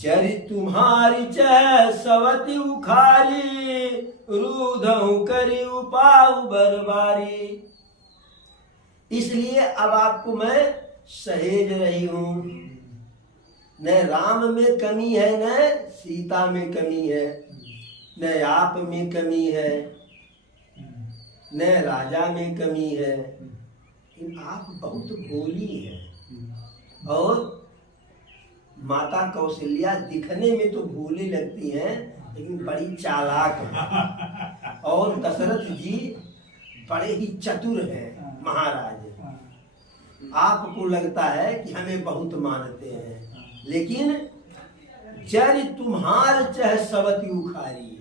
चरि तुम्हारी चह सवती उखारी, रूधऊ करी उपाऊ बरबारी। इसलिए अब आपको मैं सहेज रही हूं। न राम में कमी है, न सीता में कमी है, न आप में कमी है, न राजा में कमी है, लेकिन आप बहुत भोली है। और माता कौशल्या दिखने में तो भोली लगती हैं, लेकिन बड़ी चालाक है। और दशरथ जी बड़े ही चतुर हैं महाराज। आपको लगता है कि हमें बहुत मानते हैं, लेकिन चरि तुम्हार चह सवती उखारी।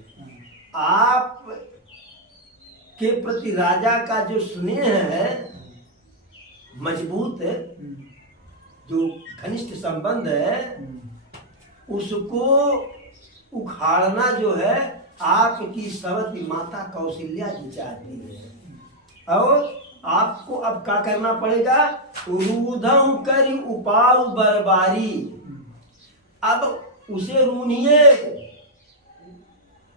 आप के प्रति राजा का जो स्नेह है, मजबूत जो घनिष्ठ संबंध है, उसको उखाड़ना जो है आपकी सवती माता कौशल्या जी चाहती है। और आपको अब क्या करना पड़ेगा? रूधऊ करी उपाऊ बरबारी। अब उसे रूनिए।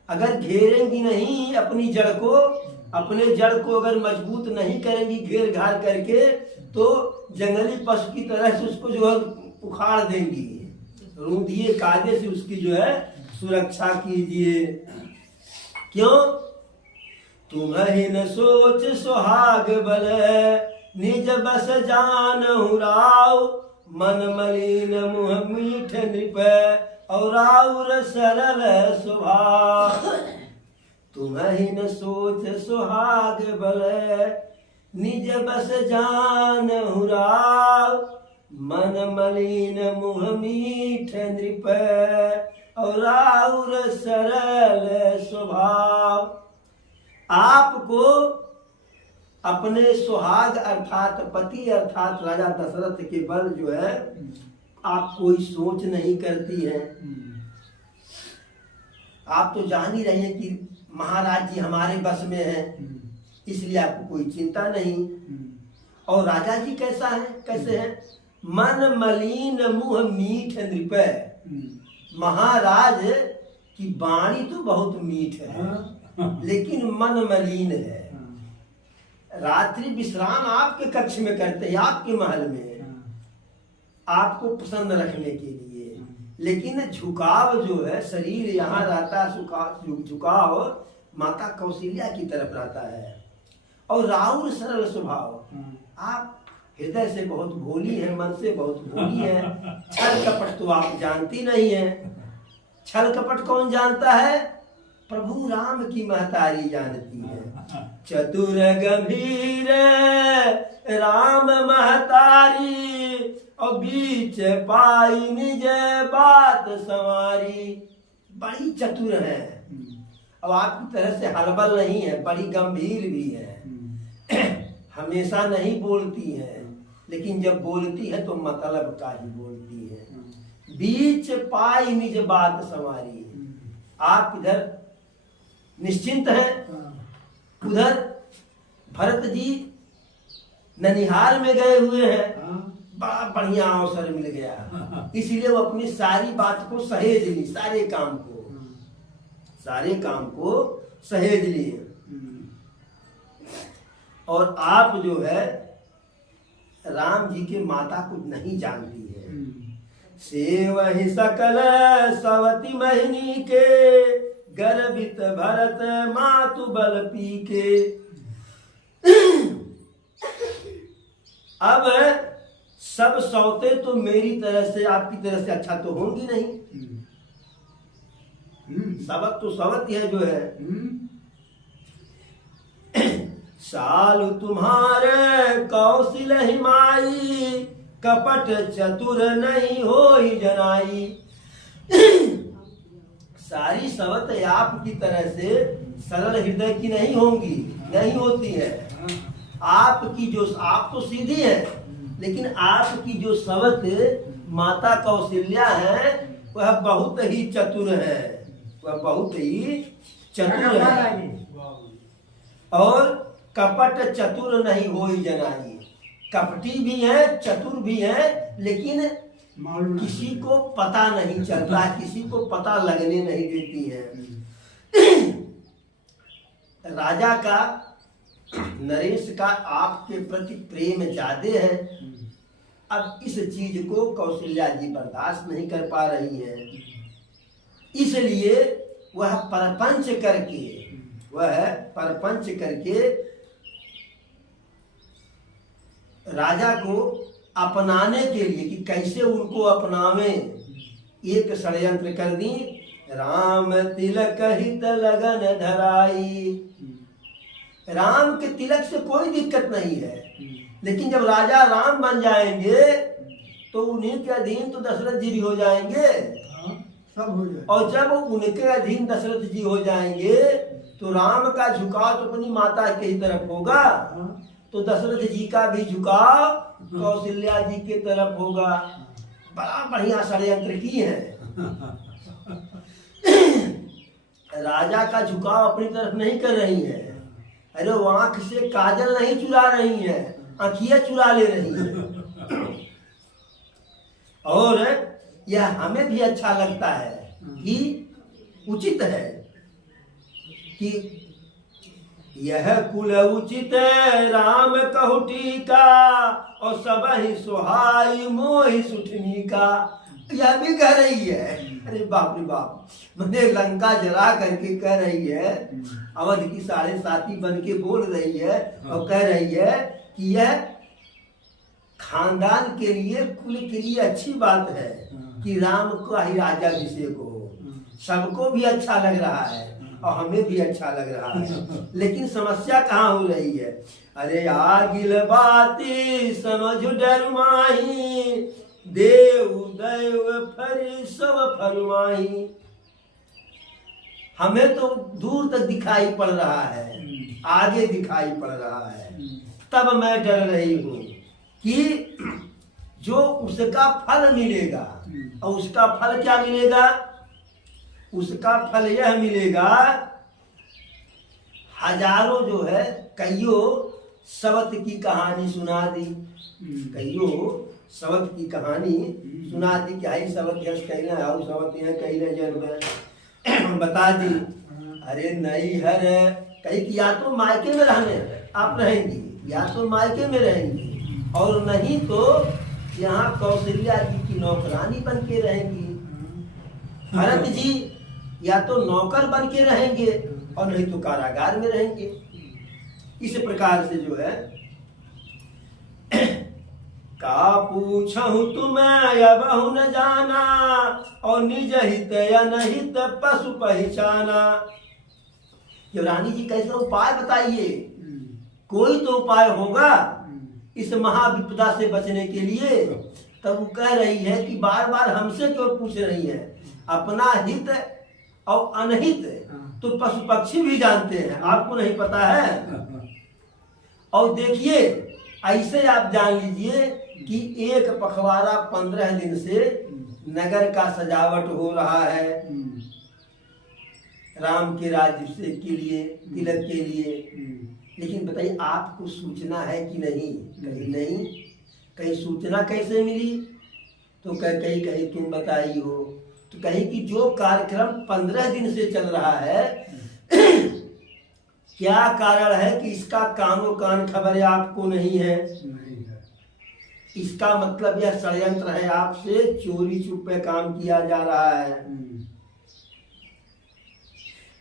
अगर घेरेंगी नहीं अपनी जड़ को, अपने जड़ को अगर मजबूत नहीं करेंगी घेर घार करके, तो जंगली पशु की तरह से उसको जो है उखाड़ देंगी। रूंधिए, कायदे से उसकी जो है सुरक्षा कीजिए। क्यों? तुम्हें न सोच सुहाग बल, निज बस जानहु राव, मन मलिन मुह मीठ नृप, और आउर सरल स्वभाव। तुम्हें न सोच सुहाग बल, निज बस जानहु राव, मन मलिन मुह मीठ नृप, और आउर सरल स्वभाव। आपको अपने सुहाग अर्थात पति अर्थात राजा दशरथ के बल जो है आप कोई सोच नहीं करती है। आप तो जान ही रहे हैं कि महाराज जी हमारे बस में है, इसलिए आपको कोई चिंता नहीं। और राजा जी कैसा है, कैसे है? मन मलिन मुह मीठ नृप। महाराज की वाणी तो बहुत मीठ है, लेकिन मन मलिन है। रात्रि विश्राम आपके कक्ष में करते हैं, आपके महल में, आपको प्रसन्न रखने के लिए। लेकिन झुकाव जो है, शरीर यहाँ रहता है, झुकाव माता कौशल्या की तरफ रहता है। और राहुल सरल स्वभाव, आप हृदय से बहुत भोली है, मन से बहुत भोली है। छल कपट तो आप जानती नहीं है। छल कपट कौन जानता है? प्रभु राम की महतारी जानती है। चतुर गंभीर राम महतारी, और बीच पाई निज बात संवारी। बड़ी चतुर है। अब आपकी तरह से हलबल नहीं है, बड़ी गंभीर भी है। हमेशा नहीं बोलती है, लेकिन जब बोलती है तो मतलब का ही बोलती है। बीच पाई निज बात संवारी। आप इधर निश्चिंत है, उधर भरत जी ननिहाल में गए हुए हैं, बड़ा बढ़िया अवसर मिल गया, इसलिए वो अपनी सारी बात को सहेज ली, सारे काम को सहेज लिए। और आप जो है राम जी के माता को नहीं जानती है। सेवहि सकल सवती महिनी के, गर्भित भरत मातु बल पी के। अब सब सौते तो मेरी तरह से आपकी तरह से अच्छा तो होंगी नहीं। सवत तो सवत है जो है। साल तुम्हारे कौशल हिमाई, कपट चतुर नहीं होई जनाई। सारी सवत आपकी तरह से सरल हृदय की नहीं होंगी, नहीं होती है। आपकी जो, आप तो सीधी है, लेकिन आपकी जो सवत माता कौशल्या है वह बहुत ही चतुर है, वह बहुत ही चतुर है। और कपट चतुर नहीं होई जनाई। कपटी भी है, चतुर भी है, लेकिन किसी को पता नहीं चलता, किसी को पता लगने नहीं देती है। राजा का, नरेश का आपके प्रति प्रेम ज्यादा है। अब इस चीज को कौशल्या जी बर्दाश्त नहीं कर पा रही है, इसलिए वह परपंच करके राजा को अपनाने के लिए कि कैसे उनको अपनावे, एक षड्यंत्र कर दी। राम तिलक हित लगन धराई। राम के तिलक से कोई दिक्कत नहीं है, लेकिन जब राजा राम बन जाएंगे तो उन्हीं के अधीन तो दशरथ जी भी हो जाएंगे। सब हो जाए। और जब उनके अधीन दशरथ जी हो जाएंगे तो राम का झुकाव तो अपनी माता के ही तरफ होगा, तो दशरथ जी का भी झुकाव कौशल्या जी के तरफ होगा। बड़ा बढ़िया षड्यंत्र की है। राजा का झुकाव अपनी तरफ नहीं कर रही है, अरे वो आंख से काजल नहीं चुरा रही है, आंखियां चुरा ले रही है। और यह हमें भी अच्छा लगता है कि उचित है कि यह कुल उचित राम कहु टीका, और सब ही सुहाई मोहि सुठनी का। यह भी कह रही है, अरे बाप रे बाप, मैंने लंका जला करके कह रही है, अवध की 7.5 बन के बोल रही है और कह रही है कि यह खानदान के लिए, कुल के लिए अच्छी बात है कि राम का ही राज्याभिषेक हो। सबको भी अच्छा लग रहा है और हमें भी अच्छा लग रहा है, लेकिन समस्या कहाँ हो रही है? अरे आगिल बाती समझ डर माही, देव दैव फरी सब फरमाही। हमें तो दूर तक दिखाई पड़ रहा है, आगे दिखाई पड़ रहा है, तब मैं डर रही हूँ कि जो उसका फल मिलेगा, और उसका फल क्या मिलेगा? उसका फल यह मिलेगा, हजारों जो है कईयों सवत की कहानी सुना दी, कईयों सवत की कहानी सुना दी, क्या ही सवत यश कहना है, सवत है कहना जन्म बता दी। अरे नहीं है, कहीं की या तो मायके में रहने आप रहेंगी, या तो मायके में रहेंगी, और नहीं तो यहाँ कौशल्या जी की नौकरानी बन के रहेंगी। भरत जी या तो नौकर बन के रहेंगे और नहीं तो कारागार में रहेंगे। इस प्रकार से जो है का पूछहु तुम्हें या बहु न जाना, और निज हित या नहित पशु पहचाना। ये रानी जी कैसा उपाय बताइए, कोई तो उपाय होगा इस महाविपदा से बचने के लिए। तब वो कह रही है कि बार बार हमसे क्यों पूछ रही है, अपना हित और अनहित तो पशु पक्षी भी जानते हैं, आपको नहीं पता है। और देखिए ऐसे आप जान लीजिए कि एक पखवाड़ा 15 दिन से नगर का सजावट हो रहा है राम के राज्य के लिए, तिलक के लिए। लेकिन बताइए आपको सूचना है कि नहीं? कहीं नहीं। कहीं सूचना कैसे मिली? तो कहीं कहीं तुम बताई हो, तो कहीं कि जो कार्यक्रम 15 दिन से चल रहा है क्या कारण है कि इसका कानो कान खबर आपको नहीं है? इसका मतलब यह षड्यंत्र है, आपसे चोरी छुपे काम किया जा रहा है।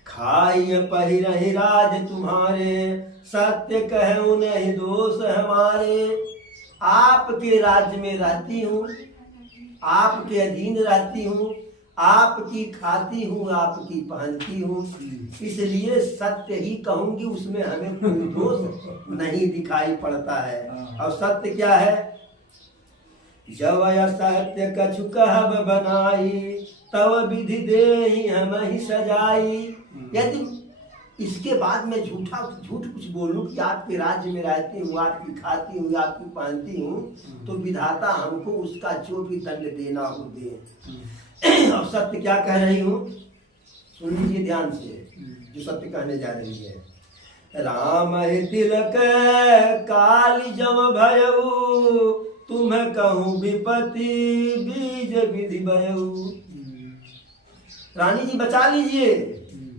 खाई पहिरहि राज तुम्हारे, सत्य कहूं नहीं दोष हमारे। आपके राज्य में रहती हूँ, आपके अधीन रहती हूँ, आपकी खाती हूँ, आपकी पहनती हूँ, इसलिए सत्य ही कहूंगी, उसमें हमें कोई दोष नहीं दिखाई पड़ता है। और सत्य क्या है? जब सत्य कछु कहब बनाई, तब विधि देहि हम ही सजाई। यदि इसके बाद मैं झूठ कुछ बोलूं कि आपके राज्य में रहती हूँ, आपकी खाती हूँ, आपकी पहनती हूँ, तो विधाता हमको उसका जो भी दंड देना हो दे। और सत्य क्या कह रही हूँ, सुन लीजिए ध्यान से, जो सत्य कहने जा रही है। राम तिलक काली जब भयऊ, तुम कहूँ विपत्ति बीज विधि बयऊ। रानी जी बचा लीजिए,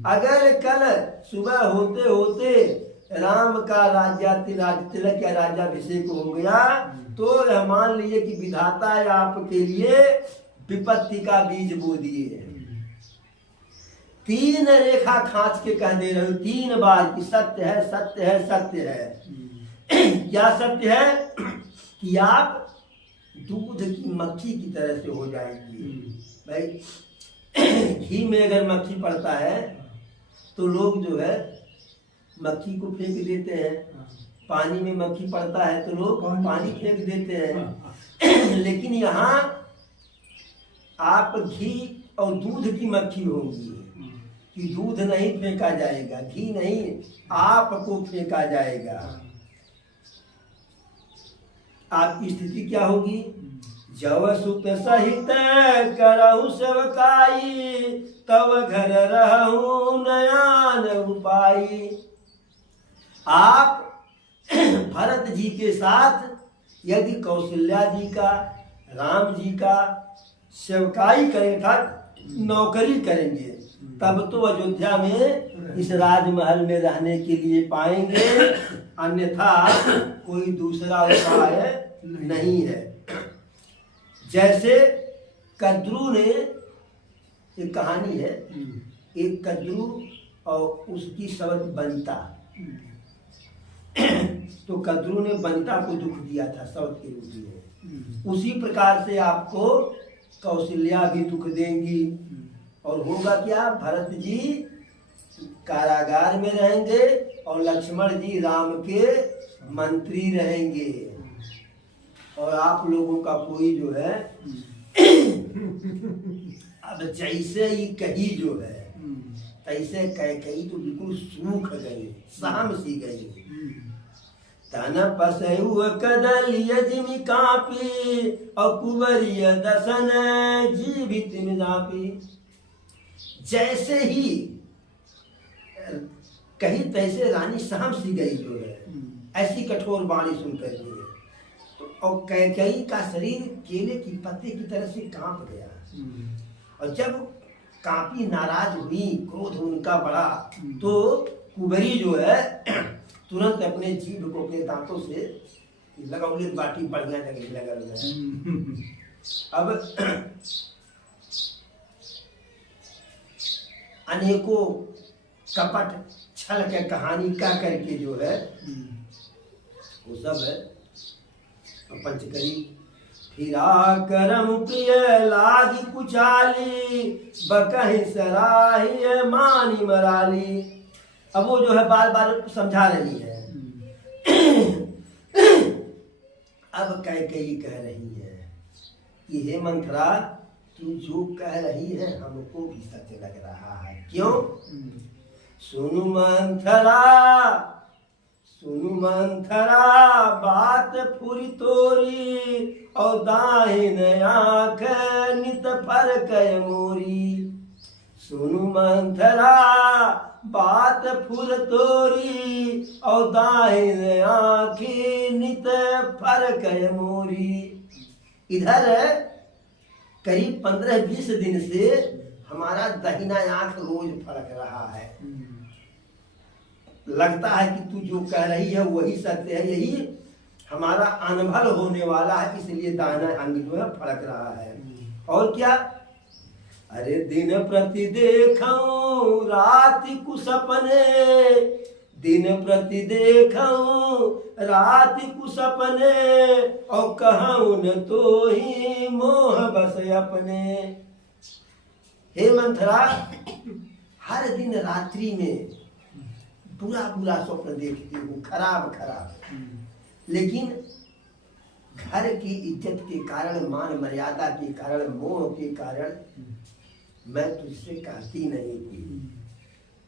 अगर कल सुबह होते होते राम का तिलक या राज्याभिषेक हो गया तो यह मान लीजिए कि विधाता आपके लिए विपत्ति का बीज बो दिए। 3 रेखा खांच के कह दे रहे हो 3 बार कि सत्य है, सत्य है, सत्य है। क्या सत्य है? कि आप दूध की मक्खी की तरह से हो जाएंगे। भाई घी में अगर मक्खी पड़ता है तो लोग जो है मक्खी को फेंक देते हैं, पानी में मक्खी पड़ता है तो लोग पानी फेंक देते हैं। लेकिन यहाँ आप घी और दूध की मक्खी होगी कि दूध नहीं फेंका जाएगा, घी नहीं आपको फेंका जाएगा। आपकी स्थिति क्या होगी? जब सुत सहित करहु सेवकाई, तब घर रहूं नयान उपाई। आप भरत जी के साथ यदि कौशल्या जी का, राम जी का सेवकाई करेंगे, नौकरी करेंगे, तब तो अयोध्या में इस राजमहल में रहने के लिए पाएंगे, अन्यथा कोई दूसरा उपाय नहीं है। जैसे कद्रू ने, एक कहानी है, एक कद्रू और उसकी सवत बंता। तो कद्रू ने बंता को दुख दिया था सवत के रूप में। उसी प्रकार से आपको कौशल्या भी दुख देंगी। और होगा क्या? भरत जी कारागार में रहेंगे और लक्ष्मण जी राम के मंत्री रहेंगे। और आप लोगों का कोई जो है अब जैसे ही कही जो है तैसे कही तो बिल्कुल सूख गई, शाम सी गई। तन पसयु कदलिय जिमि कापी, और कुबरिय दसन जीवित मिजापी। जैसे ही कही तैसे रानी शाम सी गई जो है, ऐसी कठोर वाणी सुनकर के तो और कैकेयी का शरीर केले की पत्ते की तरह से कांप गया। और जब कांपी, नाराज हुई, क्रोध उनका बढ़ा, तो कुबरी जो है तुरंत अपने जीभ को अपने दांतों से लगा, उलित बाटी बढ़िया जगह लगा। अब अनेकों कपट छल के कहानी का करके जो है वो सब है पंचकरी। फिरा करम प्रिय लागी कुचाली, बकहि सराही मानी मराली। अब वो जो है बार बार समझा रही है। अब कैकेयी कह रही है कि हे मंथरा, तू जो कह रही है हमको भी सच लग रहा है। क्यों? सुनु मंथरा, सुनु मंथरा, बात फुरी तोरी, और दाहिन आँख नित फरक मोरी। सुनु मंथरा, बात फुर तोरी, और दाहिन आँखी नित फरक मोरी। इधर करीब 15-20 दिन से हमारा दहिना आँख रोज फड़क रहा है। लगता है कि तू जो कह रही है वही सत्य है, यही हमारा अनभल होने वाला है, इसलिए दाहिना अंग जो है फड़क रहा है। और क्या? अरे दिन प्रति देखूं रात कु सपने, दिन प्रति देखूं रात कु सपने, और कहूं न तो ही मोह बस अपने। हे मंथरा, हर दिन रात्रि में बुरा बुरा स्वप्न देखती हूँ, खराब खराब। लेकिन घर की इज्जत के कारण, मान मर्यादा के कारण, मोह के कारण मैं तुझसे कहती नहीं थी।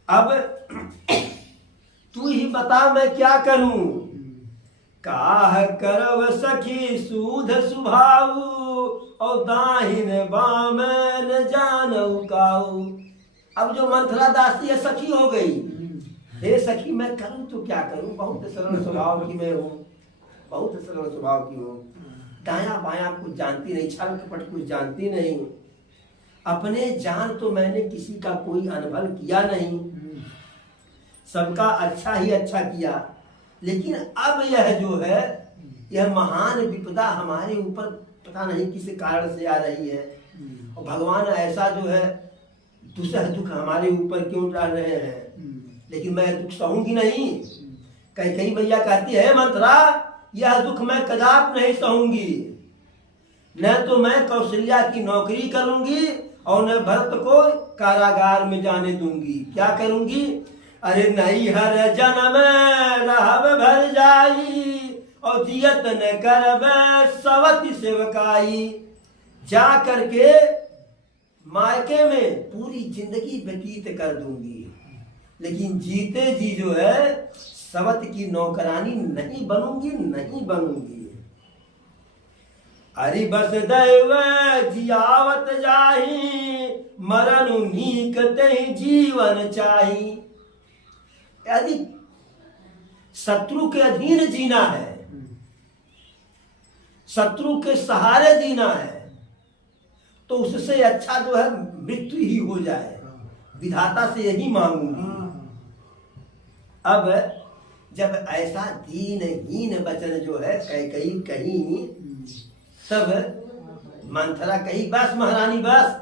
अब तू ही बता मैं क्या करूं? काह करव सखी सूध सुभाऊ, और दाहिन बाम न जानऊ काऊ। अब जो मंथरा दासी है सखी हो गई। हे सखी, मैं करूं तो क्या करूं? बहुत सरल स्वभाव की मैं हूँ, बहुत सरल स्वभाव की हूँ। दाया बाया कुछ जानती नहीं, छल कपट कुछ जानती नहीं। अपने जान तो मैंने किसी का कोई अनबल किया नहीं, सबका अच्छा ही अच्छा किया। लेकिन अब यह जो है, यह महान विपदा हमारे ऊपर पता नहीं किस कारण से आ रही है, और भगवान ऐसा जो है दुसह दुख हमारे ऊपर क्यों डाल रहे हैं। लेकिन मैं दुख सहूंगी नहीं। कई भैया कहती है मंत्रा, यह दुख मैं कदाप नहीं सहूंगी, न तो मैं कौशल्या की नौकरी करूंगी और न भरत को कारागार में जाने दूंगी। क्या करूंगी? अरे नहीं हर जन्म रहब भर जाई, और जियत न करब सवति सेवकाई। जा करके मायके में पूरी जिंदगी व्यतीत कर दूंगी, लेकिन जीते जी जो है सवत की नौकरानी नहीं बनूंगी, नहीं बनूंगी। अरि बस दैव जियावत जाही, मरण नीक तहि जीवन चाही। यदि शत्रु के अधीन जीना है, शत्रु के सहारे जीना है, तो उससे अच्छा जो है मृत्यु ही हो जाए। विधाता से यही मांगूंगी। अब जब ऐसा दीनहीन वचन जो है कहीं तब मंथरा कही, बस महारानी बस,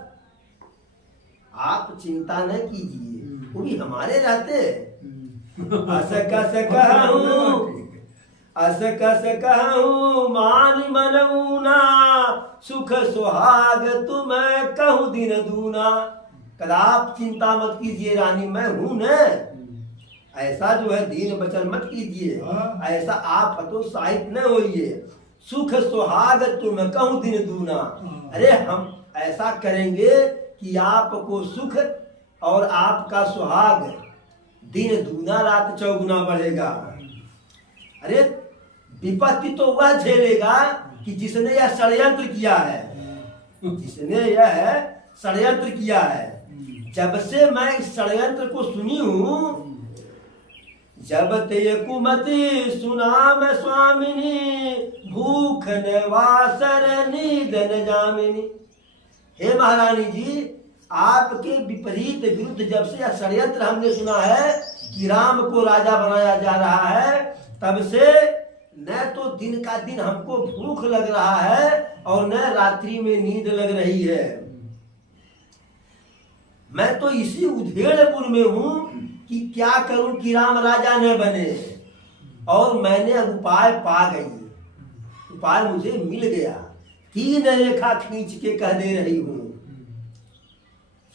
आप चिंता न कीजिए, वो भी हमारे रहते। अस कस कहूँ मान मनऊना, सुख सुहाग तुम कहूँ दिन दूना। कदाप चिंता मत कीजिए रानी, मैं हूं न। ऐसा जो है दीन वचन मत कीजिए, ऐसा आप हतोत्साहित न होइए। सुख सुहाग तुम कहूँ दिन दूना। अरे हम ऐसा करेंगे कि आपको सुख और आपका सुहाग दिन दूना रात चौगुना बढ़ेगा। अरे विपत्ति तो वह झेलेगा कि जिसने यह षड्यंत्र किया है, जिसने यह षड्यंत्र किया है। जब से मैं इस षड्यंत्र को सुनी हूं, जब ते कुमति सुनाम स्वामिनी, भूख नवासर नींद न जामिनी। हे महारानी जी, आपके विपरीत विरुद्ध जब से यह षड्यंत्र हमने सुना है कि राम को राजा बनाया जा रहा है, तब से न तो दिन का दिन हमको भूख लग रहा है और न रात्रि में नींद लग रही है। मैं तो इसी उधेड़पुर में हूं कि क्या करूं कि राम राजा न बने, और मैंने अब उपाय पा गई, उपाय मुझे मिल गया। 3 रेखा खींच के कह दे रही हूं,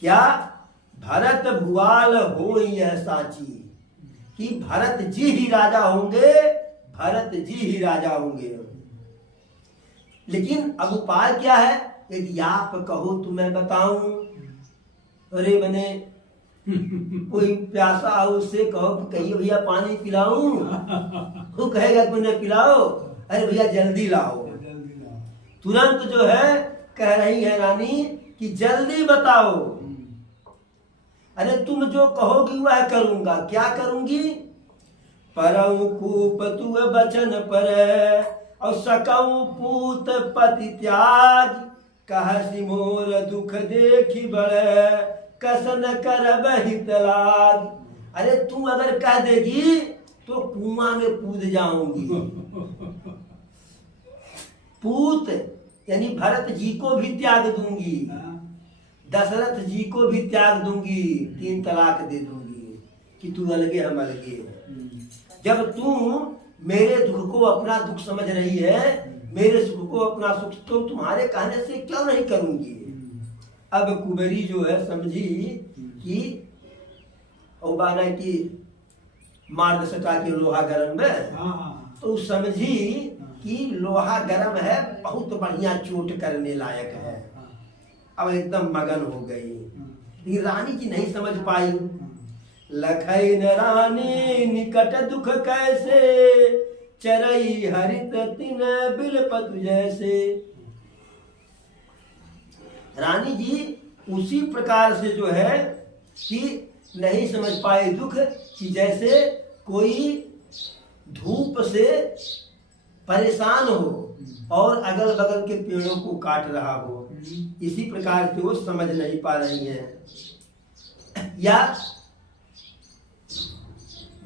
क्या भरत भुआल हो यह साची, कि भरत जी ही राजा होंगे, भरत जी ही राजा होंगे। लेकिन अब उपाय क्या है? यदि आप कहो तो मैं बताऊं। अरे बने कोई प्यासा हो उससे कहो कि कहिए भैया पानी पिलाऊं, वो कहेगा कि मुझे पिलाओ। अरे भैया जल्दी लाओ। तुरंत जो है कह रही है रानी कि जल्दी बताओ। अरे तुम जो कहोगी वह करूंगा। क्या करूंगी? परऊ कूप तु बचन पर, और सकऊ पूत पति त्याग, कहसी मोर दुख देखी बड़, कसन करब हित लाग। अरे तू अगर कह देगी तो कुआं में कूद जाऊंगी। पूत यानी भरत जी को भी त्याग दूंगी, दशरथ जी को भी त्याग दूंगी, 3 तलाक दे दूंगी कि तू अलगे हम अलगे। जब तू मेरे दुख को अपना दुख समझ रही है, मेरे सुख को अपना सुख, तो तुम्हारे कहने से क्यों नहीं करूंगी। अब कुबेरी जो है समझी कि औबाना की मार्ग सटा के लोहा गरम है, तो समझी कि लोहा गरम है, बहुत बढ़िया चोट करने लायक है। अब एकदम मगन हो गई। लेकिन रानी जी नहीं समझ पाई। लखई न रानी निकट दुख कैसे, चरई हरित तिन बिलपत जैसे। रानी जी उसी प्रकार से जो है कि नहीं समझ पाए दुख, कि जैसे कोई धूप से परेशान हो और अगल बगल के पेड़ों को काट रहा हो। इसी प्रकार से वो समझ नहीं पा रही हैं। या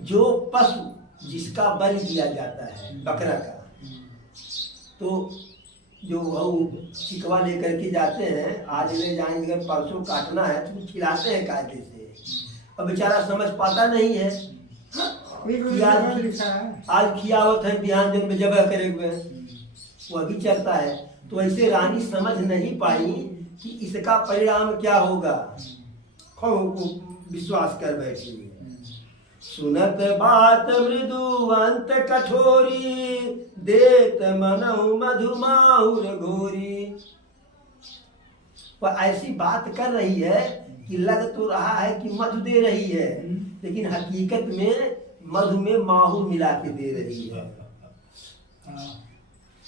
जो पशु जिसका बलि दिया जाता है बकरा का, तो जो वो चिकवा लेकर के जाते हैं, आज ले जाएंगे परसों काटना है तो खिलाते हैं कायदे से। अब बेचारा समझ पाता नहीं है कि आज खियावत है, बिहान दिन में जबह करे हुए वह भी चलता है। तो ऐसे रानी समझ नहीं पाई कि इसका परिणाम क्या होगा, खूब विश्वास कर बैठी। सुनत बात मृदु अंत कठोरी, देत मनहु मधुमाहुर घोरी। वह ऐसी बात कर रही है कि लग तो रहा है कि मधु दे रही है, लेकिन हकीकत में मधु में माहू मिला के दे रही है।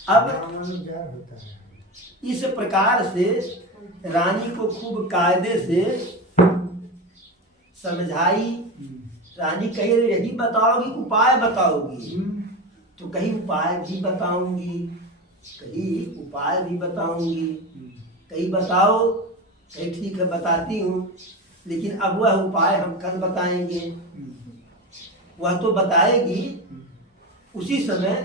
अब इस प्रकार से रानी को खूब कायदे से समझाई। रानी कही यही बताओगी, उपाय बताओगी? तो कहीं उपाय भी बताऊंगी, कहीं उपाय भी बताऊंगी, कहीं बताओ, कहीं ठीक है बताती हूँ, लेकिन अब वह उपाय हम कल बताएंगे। वह तो बताएगी, उसी समय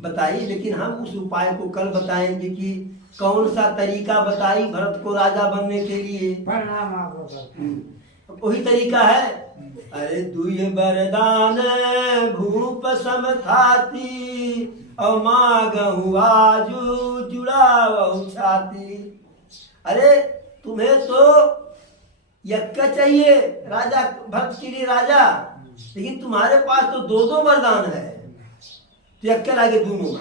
बताई, लेकिन हम उस उपाय को कल बताएंगे कि कौन सा तरीका बताई भरत को राजा बनने के लिए। वही तरीका है, अरे दुई बरदान भूप समथाती, और मांगहु आजू जुड़ावहु छाती। अरे तुम्हें तो यक्का चाहिए राजा, भक्त के लिए राजा, लेकिन तुम्हारे पास तो दो वरदान है, तो यक्का लागे दोनों।